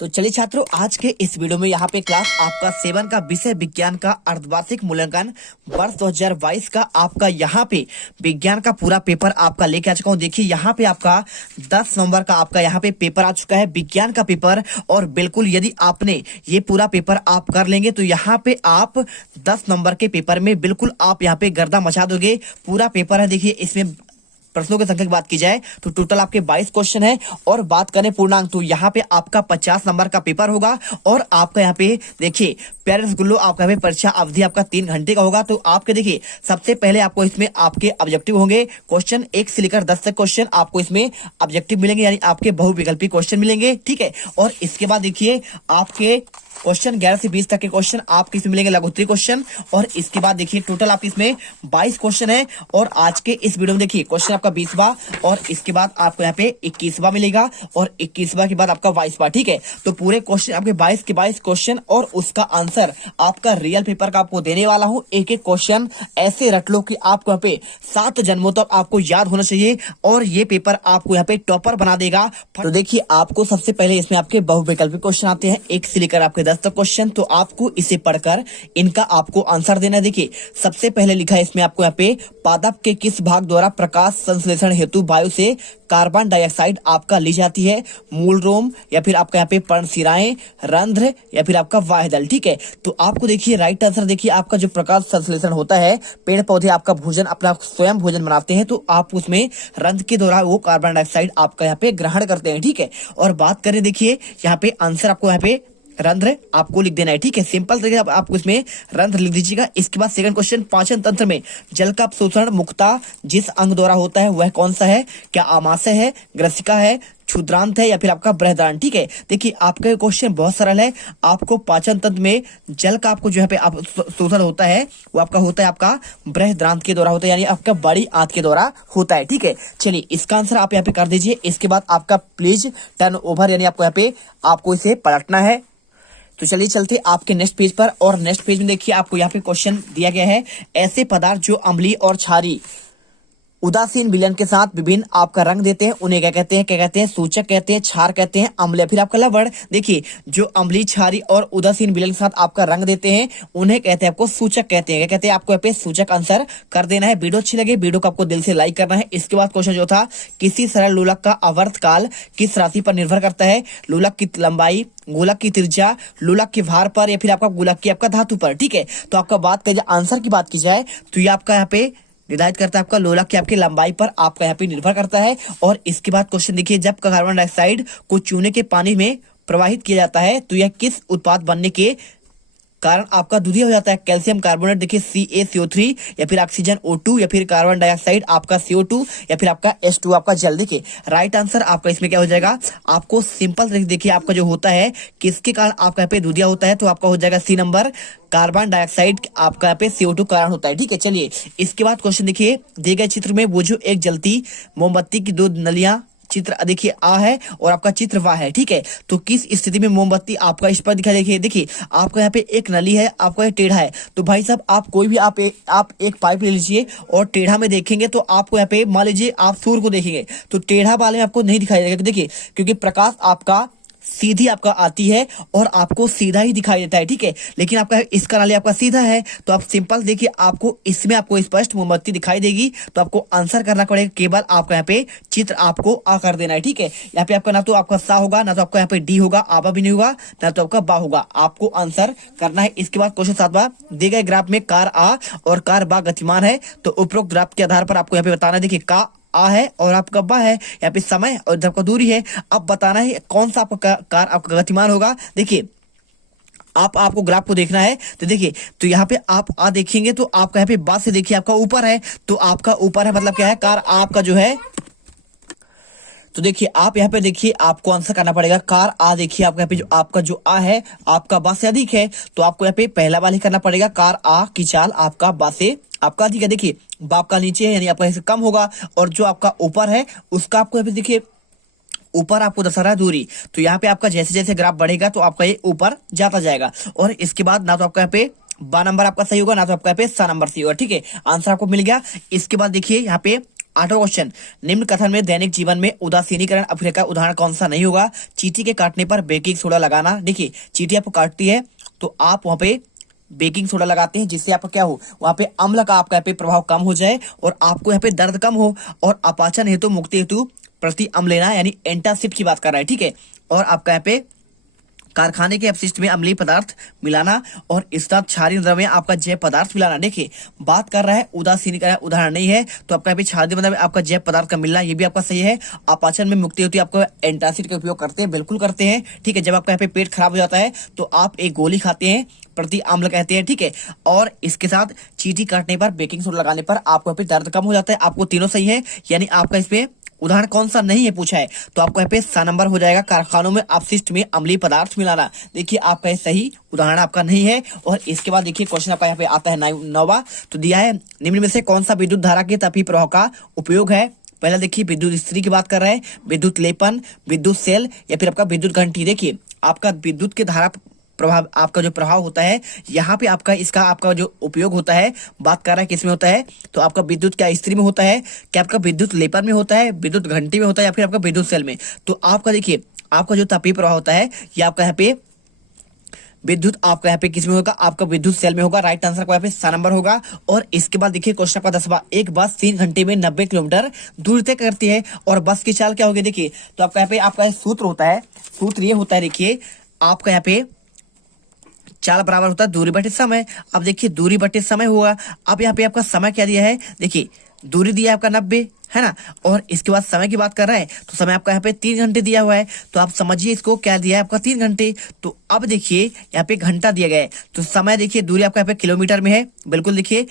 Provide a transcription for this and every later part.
तो चलिए छात्रों, आज के इस वीडियो में यहाँ पे क्लास आपका 7 का विषय विज्ञान का अर्धवार्षिक मूल्यांकन वर्ष 2022 का आपका यहाँ पे विज्ञान का पूरा पेपर आपका लेके आ चुका हूँ। देखिए यहाँ पे आपका 10 नवंबर का आपका यहाँ पे पेपर आ चुका है, विज्ञान का पेपर। और बिल्कुल यदि आपने ये पूरा पेपर आप कर लेंगे तो यहाँ पे आप 10 नंबर के पेपर में बिल्कुल आप यहाँ पे गर्दा मचा दोगे। पूरा पेपर है, देखिए इसमें प्रश्नों की संख्या की बात की जाए तो टोटल आपके 22 क्वेश्चन है। और बात करें पूर्णांक तो यहाँ पे आपका 50 नंबर का पेपर होगा। और आपका यहाँ पे देखिए पेरेंट्स गुल्लो आपका यहाँ पे परीक्षा अवधि आपका 3 घंटे का होगा। तो आपके देखिए सबसे पहले आपको इसमें आपके ऑब्जेक्टिव होंगे, क्वेश्चन 1 से लेकर 10 तक क्वेश्चन आपको इसमें ऑब्जेक्टिव मिलेंगे, यानी आपके बहुविकल्पी क्वेश्चन मिलेंगे, ठीक है। और इसके बाद देखिए आपके क्वेश्चन 11 से 20 तक के क्वेश्चन आपके इसमें मिलेंगे, लघुत्तरी क्वेश्चन। और इसके बाद देखिए टोटल आप इसमें 22 क्वेश्चन है। और आज के इस वीडियो में देखिए क्वेश्चन आपका 20वां और इसके बाद आपको यहाँ पे 21वां मिलेगा और 21वां के बाद आपका 22वां, ठीक है। तो पूरे क्वेश्चन आपके 22 के 22 क्वेश्चन और उसका आंसर आपका रियल पेपर का आपको देने वाला हूँ। एक एक क्वेश्चन ऐसे रट लो कि आपको यहाँ पे 7 जन्मों तक आपको याद होना चाहिए और ये पेपर आपको यहाँ पे टॉपर बना देगा। तो देखिए आपको सबसे पहले इसमें आपके बहुविकल्पी क्वेश्चन आते हैं 1 से लेकर आपके 10 तक क्वेश्चन। तो आपको इसे पढ़कर इनका आपको आंसर देना है। देखिए सबसे पहले लिखा है इसमें आपको यहाँ पे पादप के किस भाग द्वारा प्रकाश संश्लेषण हेतु वायु से कार्बन डाइऑक्साइड आपका ली जाती है? मूल रोम या फिर आपका यहाँ पे पर्णशिराएं, रंध्र या फिर आपका वायुदल, ठीक है। तो आपको देखिए राइट आंसर देखिए आपका जो प्रकाश संश्लेषण होता है, पेड़ पौधे आपका भोजन अपना स्वयं भोजन बनाते हैं तो आप उसमें रंध्र के द्वारा वो कार्बन डाइऑक्साइड आपका यहाँ पे ग्रहण करते हैं, ठीक है। और बात करें देखिए यहाँ पे आंसर आपको यहाँ पे रंध्र आपको लिख देना है, ठीक है। सिंपल तरीके से आपको इसमें रंध्र लिख दीजिएगा। इसके बाद सेकंड क्वेश्चन, पाचन तंत्र में जल का अवशोषण मुख्यतः जिस अंग द्वारा होता है वह कौन सा है? क्या आमाशय है, ग्रसिका है, क्षुद्रांत है या फिर आपका बृहदारण्य, ठीक है। देखिए आपका क्वेश्चन बहुत सरल है। आपको पाचन तंत्र में जल का आपको जो है पे शोषण होता है वो आपका होता है आपका बृहदारण्य के द्वारा होता है, यानी आपका बड़ी आंत के द्वारा होता है, ठीक है। चलिए इसका आंसर आप यहाँ पे कर दीजिए। इसके बाद आपका प्लीज टर्न ओवर, यानी आपको यहाँ पे आपको इसे पलटना है। तो चलिए चलते आपके नेक्स्ट पेज पर। और नेक्स्ट पेज में देखिए आपको यहाँ पे क्वेश्चन दिया गया है, ऐसे पदार्थ जो अम्लीय और क्षारीय उदासीन विलयन के साथ विभिन्न आपका रंग देते हैं उन्हें क्या कहते हैं? क्या कहते हैं? सूचक कहते हैं, क्षार कहते हैं, अम्ल या फिर आपका लवण। देखिए जो अम्लीय, क्षारीय और उदासीन विलयन के साथ आपका रंग देते हैं उन्हें कहते हैं आपको सूचक कहते हैं। क्या कहते हैं? आपको यहाँ पे सूचक आंसर कर देना है। वीडियो अच्छी लगे वीडियो को आपको दिल से लाइक करना है। इसके बाद क्वेश्चन जो था, किसी सरल लोलक का आवर्त काल किस राशि पर निर्भर करता है? लोलक की लंबाई, गोलक की त्रिज्या, लोलक के भार पर या फिर आपका गोलक की आपका धातु पर, ठीक है। तो आपका बात करें आंसर की बात की जाए तो ये आपका यहाँ पे निर्धारित करता है आपका लोलक की आपकी लंबाई पर आपका यहाँ पे निर्भर करता है। और इसके बाद क्वेश्चन देखिए, जब कार्बन डाइऑक्साइड को चूने के पानी में प्रवाहित किया जाता है तो यह किस उत्पाद बनने के कारण आपका दूधिया हो जाता है? कैल्शियम कार्बोनेट देखिए CaCO3 या फिर ऑक्सीजन O2 या फिर कार्बन डाइऑक्साइड आपका CO2 या फिर आपका H2 आपका जल। देखिए राइट आंसर आपका इसमें क्या हो जाएगा? आपको सिंपल देखिए आपका जो होता है किसके कारण आपका यहाँ पे दूधिया होता है तो आपका हो जाएगा C नंबर, कार्बन डाइऑक्साइड आपका यहाँ पे CO2 कारण होता है, ठीक है। चलिए इसके बाद क्वेश्चन देखिए, दिए गए चित्र में वो जो एक जलती मोमबत्ती की 2 नलियां, चित्र देखिए आ है और आपका चित्र वाह है, ठीक है। तो किस स्थिति में मोमबत्ती आपका इस पर दिखाई? देखिए आपका यहाँ पे एक नली है, आपका ये टेढ़ा है। तो भाई साहब आप कोई भी आप एक पाइप ले लीजिए और टेढ़ा में देखेंगे तो आपको यहाँ पे मान लीजिए आप सूर्य को देखेंगे तो टेढ़ा वाले में आपको नहीं दिखाई देगा। देखिए क्योंकि प्रकाश आपका सीधी आपका आती है और आपको सीधा ही दिखाई देता है, ठीक है। लेकिन आपका इसका नाली आपका सीधा है तो आप सिंपल देखिए आपको इसमें आपको स्पष्ट मोमबत्ती दिखाई देगी। तो आपको आंसर करना पड़ेगा, केवल आपका यहाँ पे चित्र आपको आ कर देना है, ठीक है। यहाँ पे आपका ना तो आपका सा होगा, ना तो आपका यहाँ पे डी होगा, आबा भी नहीं होगा, ना तो आपका बा होगा, आपको आंसर करना है। इसके बाद क्वेश्चन 7वां, दिए गए ग्राफ में कार आ और कार बा गतिमान है तो उपरोक्त ग्राफ के आधार पर आपको यहाँ पे बताना है। देखिए का आ है और आपका बा है, यहाँ पे समय और इधर आपका दूरी है। अब बताना है कौन सा आपका कार आपका गतिमान होगा। देखिए आपको ग्राफ को देखना है तो देखिए तो यहाँ पे आप आ देखेंगे तो आपका यहाँ पे बा से देखिए आपका ऊपर है तो आपका ऊपर है मतलब क्या है? कार आपका जो है। तो देखिए आप यहाँ पे देखिए आपको आंसर करना पड़ेगा कार आ। देखिए आपका यहाँ पे जो आपका जो आ है आपका बा से अधिक है तो आपको यहाँ पे पहला वाला ही करना पड़ेगा, कार आ की चाल आपका बा से आपका अधिक है। देखिए बाप का नीचे है यानी आपका इससे कम होगा और जो आपका ऊपर है उसका आपको यहाँ पे देखिए ऊपर आपको दर्शा रहा है दूरी। तो यहाँ पे आपका जैसे जैसे ग्राफ बढ़ेगा तो आपका ये ऊपर जाता जाएगा। और इसके बाद ना तो आपका यहाँ पे बा नंबर आपका सही होगा, ना तो आपका यहाँ पे सा नंबर सही होगा, ठीक है। आंसर आपको मिल गया। इसके बाद देखिए यहाँ पे 8वां क्वेश्चन, निम्न कथन में दैनिक जीवन में उदासीनीकरण अभिक्रिया का उदाहरण कौन सा नहीं होगा? चींटी के काटने पर बेकिंग सोडा लगाना। देखिए चींटी आपको काटती है तो आप वहां पे बेकिंग सोडा लगाते हैं, जिससे आपका क्या हो, वहां पे अम्ल का आपका यहाँ पे प्रभाव कम हो जाए और आपको यहाँ पे दर्द कम हो, और अपाचन हेतु मुक्ति हेतु प्रति अम्ल लेना, यानी एंटासिड की बात कर रहा है, ठीक है। और आपका यहाँ पे कारखाने के अपशिष्ट में अम्लीय पदार्थ मिलाना और इसका क्षारीय द्रव्य आपका जैव पदार्थ मिलाना। देखिए बात कर रहा है उदासीन का उदाहरण नहीं है, तो आपका भी क्षारीय मतलब आपका जैव पदार्थ का मिलना, ये भी आपका सही है। अपाचन में मुक्ति होती है, आपको एंटासिड का उपयोग करते हैं, बिल्कुल करते हैं, ठीक है। जब आपका यहाँ पे पेट खराब हो जाता है तो आप एक गोली खाते हैं, प्रति अम्ल कहते हैं, ठीक है। और इसके साथ चींटी काटने पर बेकिंग सोडा लगाने पर आपको यहाँ पे दर्द कम हो जाता है। आपको तीनों सही है, यानी आपका इसमें उदाहरण कौन सा नहीं है पूछा है, तो आपको यहाँ पे सा नंबर हो जाएगा, कारखानों में अपशिष्ट में अम्लीय पदार्थ मिलाना। देखिए आपका सही उदाहरण आपका नहीं है। और इसके बाद देखिए क्वेश्चन आपका यहाँ पे आता है 9वां, तो दिया है निम्न में से कौन सा विद्युत धारा के तापीय प्रभाव का उपयोग है? पहला देखिए विद्युत इस्त्री की बात कर रहे हैं, विद्युत लेपन, विद्युत सेल, या फिर आपका विद्युत घंटी। देखिए आपका विद्युत के धारा प्रभाव, आपका जो प्रभाव होता है यहाँ पे आपका इसका आपका जो उपयोग होता है, बात कर रहा है किसमें होता है, तो आपका विद्युत क्या इस्त्री में होता है, क्या आपका विद्युत लेपन में होता है, विद्युत घंटी में होता है, या फिर आपका विद्युत सेल में? तो आपका देखिए आपका जो तापीय प्रभाव होता है ये आपका यहाँ पे विद्युत आपका यहाँ पे किसमें होगा, आपका विद्युत सेल में होगा। राइट आंसर को यहाँ पे सा नंबर होगा। और इसके बाद देखिए क्वेश्चन आपका 10वां, एक बस 3 घंटे में 90 किलोमीटर दूर तय करती है और बस की चाल क्या होगी? देखिए तो आपका यहाँ पे आपका सूत्र होता है, सूत्र ये होता है, देखिए आपका यहाँ पे चाल बराबर होता है दूरी बटे समय। अब देखिए दूरी बटे समय हुआ, अब यहाँ पे आपका समय क्या दिया है, देखिए दूरी दिया है आपका 90, है ना, और इसके बाद समय की बात कर रहे हैं तो समय आपका यहाँ पे 3 घंटे दिया हुआ है, तो आप समझिए इसको क्या दिया है आपका 3 घंटे। तो अब देखिए यहाँ पे घंटा दिया गया है, तो समय देखिए दूरी आपका यहाँ पे किलोमीटर में है, बिल्कुल देखिए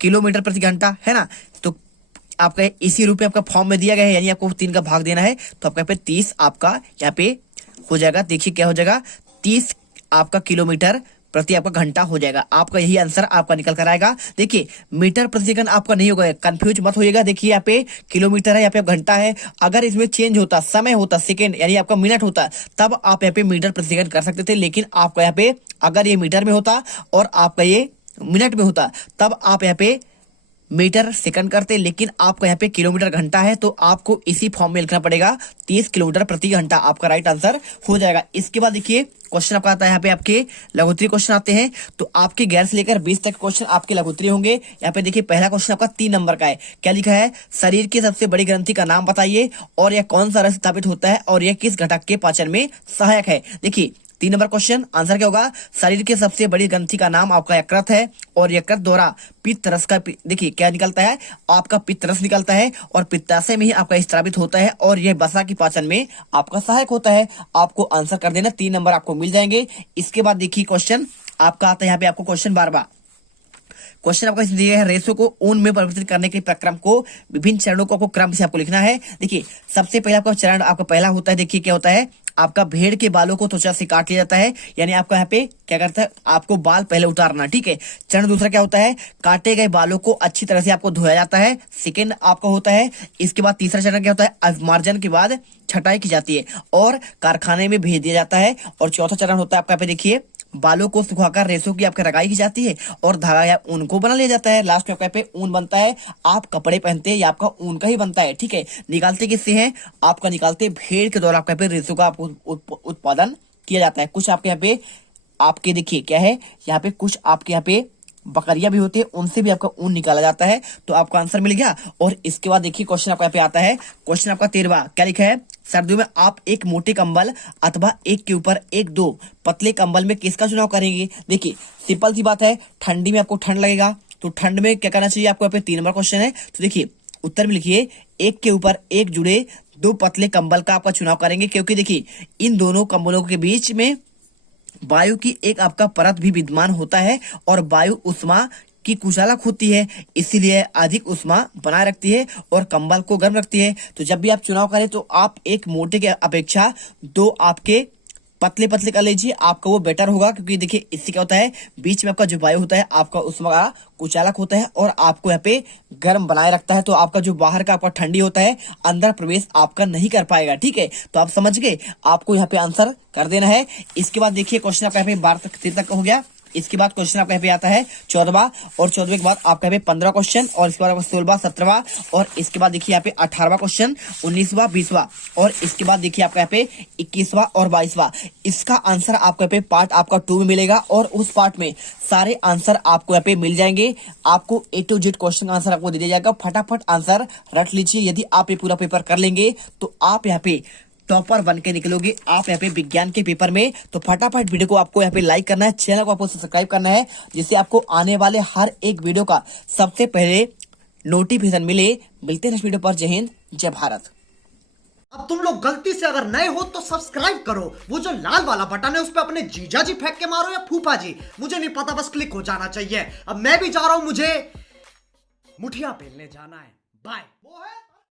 किलोमीटर प्रति घंटा, है ना। तो आपका इसी रूप में आपका फॉर्म में दिया गया है, यानी आपको 3 का भाग देना है, तो आपका यहाँ पे 30 आपका यहाँ पे हो जाएगा। देखिए क्या हो जाएगा, 30 आपका किलोमीटर प्रति आपका घंटा हो जाएगा। आपका यही आंसर आपका निकल कर आएगा। देखिए मीटर प्रति सेकंड आपका नहीं होगा, कंफ्यूज मत होइएगा। देखिए यहाँ पे किलोमीटर है, यहाँ पे घंटा है, अगर इसमें चेंज होता, समय होता सेकंड यानी आपका मिनट होता, तब आप यहाँ पे मीटर प्रति सेकंड कर सकते थे। लेकिन आपका यहाँ पे अगर ये मीटर में होता और आपका ये मिनट में होता, तब आप यहाँ पे मीटर सेकंड करते, लेकिन आपका यहाँ पे किलोमीटर घंटा है, तो आपको इसी फॉर्म में लिखना पड़ेगा 30 किलोमीटर प्रति घंटा, आपका राइट आंसर हो जाएगा। इसके बाद देखिए क्वेश्चन आपका आता है यहाँ पे आपके लघुत्तरी क्वेश्चन आते हैं, तो आपके 11 से लेकर 20 तक क्वेश्चन आपके लघुत्तरी होंगे। यहाँ पे देखिए पहला क्वेश्चन आपका 3 नंबर का है, क्या लिखा है, शरीर की सबसे बड़ी ग्रंथि का नाम बताइए और यह कौन सा रस स्थापित होता है और यह किस घटक के पाचन में सहायक है? देखिए 3 नंबर क्वेश्चन आंसर क्या होगा, शरीर की सबसे बड़ी ग्रंथि का नाम आपका यकृत है और यकृत द्वारा पित्त रस का देखिए क्या निकलता है, आपका पित्त रस निकलता है और पित्ताशय में ही आपका स्त्रावित होता है और यह वसा की पाचन में आपका सहायक होता है। आपको आंसर कर देना, 3 नंबर आपको मिल जाएंगे। इसके बाद देखिए क्वेश्चन आपका आता है यहाँ पे आपको क्वेश्चन 12वां क्वेश्चन आपका दिया है, रेशो को ऊन में परिवर्तित करने के प्रक्रम को विभिन्न चरणों को आपको क्रम से आपको लिखना है। देखिए सबसे पहले आपका चरण आपका पहला होता है, देखिए क्या होता है, आपका भेड़ के बालों को त्वचा से काट लिया जाता है, यानी आपका यहाँ पे क्या करता है, आपको बाल पहले उतारना, ठीक है। चरण दूसरा क्या होता है, काटे गए बालों को अच्छी तरह से आपको धोया जाता है, सेकेंड आपका होता है। इसके बाद तीसरा चरण क्या होता है, अवमार्जन के बाद छटाई की जाती है और कारखाने में भेज दिया जाता है। और चौथा चरण होता है आपका यहाँ पे देखिए बालों को सुखाकर रेशों की आपके रगाई की जाती है और धागा या ऊन को बना लिया जाता है। लास्ट में आपका पे ऊन बनता है, आप कपड़े पहनते हैं या आपका ऊन का ही बनता है, ठीक है। निकालते किससे हैं, आपका निकालते भेड़ के द्वारा आपका पे रेशों का उत्पादन किया जाता है। कुछ आपके यहाँ पे आपके देखिए क्या है, यहाँ पे कुछ आपके यहाँ पे बकरियां भी होती है, उनसे भी आपका ऊन निकाला जाता है। तो आपका आंसर मिल गया। और इसके बाद देखिए क्वेश्चन आपका यहाँ पे आता है, क्वेश्चन आपका 13वां क्या लिखा है, सर्दियों में आप एक मोटे कंबल अथवा एक के ऊपर एक 2 पतले कंबल में किसका चुनाव करेंगे? देखिए सिंपल सी बात है, ठंडी में आपको ठंड लगेगा, तो ठंड में क्या करना चाहिए आपको? यहाँ पे 3 नंबर क्वेश्चन है, तो देखिए उत्तर में लिखिए एक के ऊपर एक जुड़े 2 पतले कंबल का आपका चुनाव करेंगे, क्योंकि देखिए इन दोनों कंबलों के बीच में वायु की एक आपका परत भी विद्यमान होता है और वायु उष्मा की कुचालक होती है, इसीलिए अधिक उष्मा बनाए रखती है और कंबल को गर्म रखती है। तो जब भी आप चुनाव करें तो आप एक मोटे के अपेक्षा 2 आपके पतले पतले कर लीजिए, आपका वो बेटर होगा। क्योंकि देखिए इससे क्या होता है, बीच में आपका जो वायु होता है आपका उष्मा का कुचालक होता है और आपको यहाँ पे गर्म बनाए रखता है। तो आपका जो बाहर का आपका ठंडी होता है अंदर प्रवेश आपका नहीं कर पाएगा, ठीक है। तो आप समझ गए, आपको यहाँ पे आंसर कर देना है। इसके बाद देखिए क्वेश्चन आपका यहाँ पे 12 तक हो गया। इसके बाद क्वेश्चन आपका यहाँ पे आता है 14वां, और 14वें के बाद आपका यहाँ पे 15 क्वेश्चन, और इसके बाद आपका 16वां, 17वां, और इसके बाद देखिए यहाँ पे 18वां क्वेश्चन, 19वां, 20वां, और इसके बाद देखिए आपका यहाँ पे 21वां और 22वां। इसका आंसर आपको यहाँ पे पार्ट आपका 2 में मिलेगा, और उस पार्ट में सारे आंसर आपको यहाँ पे मिल जाएंगे। आपको A to Z क्वेश्चन का आंसर आपको दे दिया जाएगा, फटाफट आंसर रट लीजिए। यदि आप ये पूरा पेपर कर लेंगे तो आप यहाँ पे टॉपर बन के निकलोगे आप यहाँ पे विज्ञान के पेपर में। तो फटाफट वीडियो को आपको यहाँ पे लाइक करना है, चैनल को आपको सब्सक्राइब करना है, जिससे आपको आने वाले हर एक वीडियो का सबसे पहले नोटिफिकेशन मिले। मिलते हैं नेक्स्ट वीडियो पर। जय हिंद, जय भारत। अब तुम लोग गलती से अगर नए हो तो सब्सक्राइब करो, वो जो लाल वाला बटन है उस पर अपने जीजा जी फेंक के मारो या फूफा जी, मुझे नहीं पता, बस क्लिक हो जाना चाहिए। अब मैं भी जा रहा हूं, मुझे मुठिया पेलने जाना है। बाय। वो है